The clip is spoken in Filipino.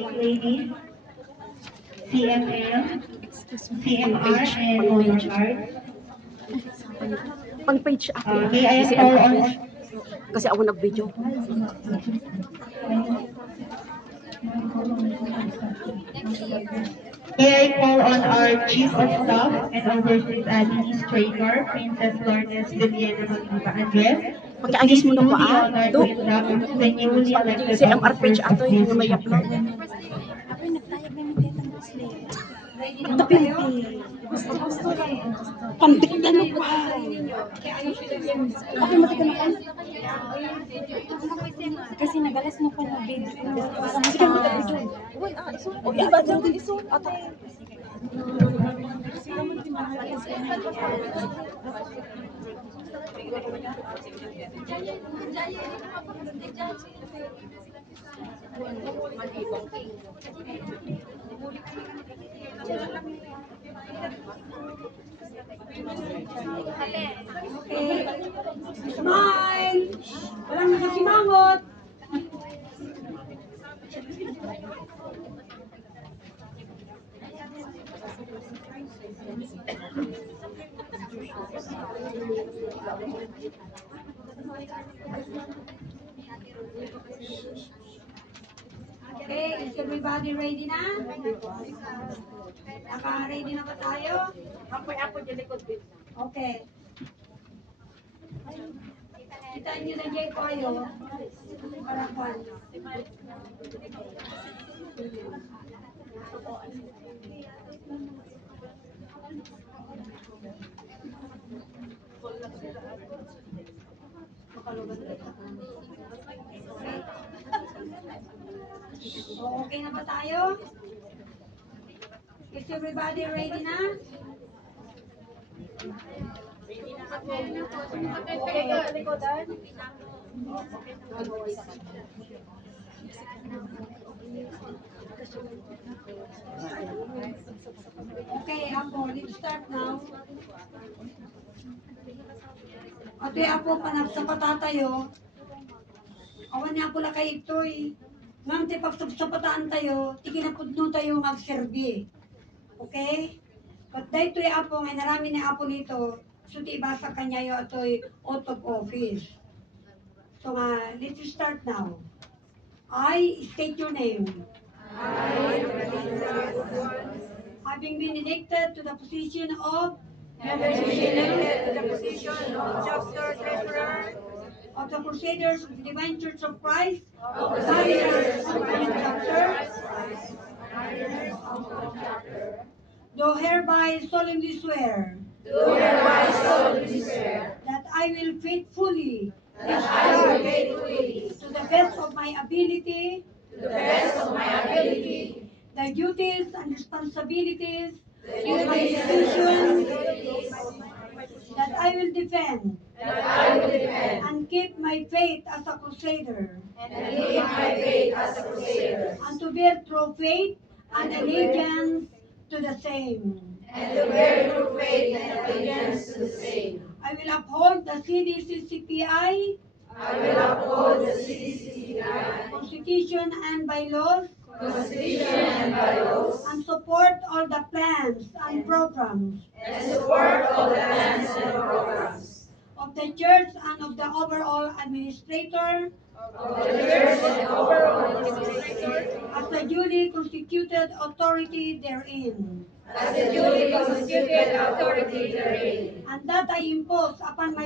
ladies, CML, CMR, and honor guard. Pang page ako. May I call on Kasi ako nag-video. our Chief of Staff and Overseas Administrator, Princess Lourdes Villena Magdiba Andres. Pagkaagis mo na ko To induct the newly elected Si MR page ato yung may upload. Tapi pandikta na ko. Ako matika na ko. Kasi nagalas mo pa na video. Sige mo video. O iba daw iso. Ato. Smile! Walang nakasimangot! Okay, is everybody ready na? Naka-ready na ba tayo? Ako dyan likod din. Okay. Kita niyo na dyan ko ayo. Para kwan. Okay na ba tayo? Is everybody ready na? Okay, ako, let's start now. Ate ako, panap sa patatayo. Awan niya ako lang kay ito'y. Ngam ti pagsapataan tayo, tikinapod nun tayo mag-serbi. Okay? But dahil ito'y apo, ngay narami ni apo nito, so ti ibasa kanya yung ito'y out of office. So nga, let's start now. I state your name. Having been elected to the position of of the Crusaders of the Divine Church of Christ, do hereby solemnly swear that I will faithfully, to the best of my ability, the duties and responsibilities of my institution, that I will defend and keep my faith as a crusader, and to bear true faith and allegiance to the same. I will uphold the CDCCPI, Constitution and bylaws, and support all the plans and programs of the church and of the overall administrator as the duly constituted authority therein, and that I impose upon my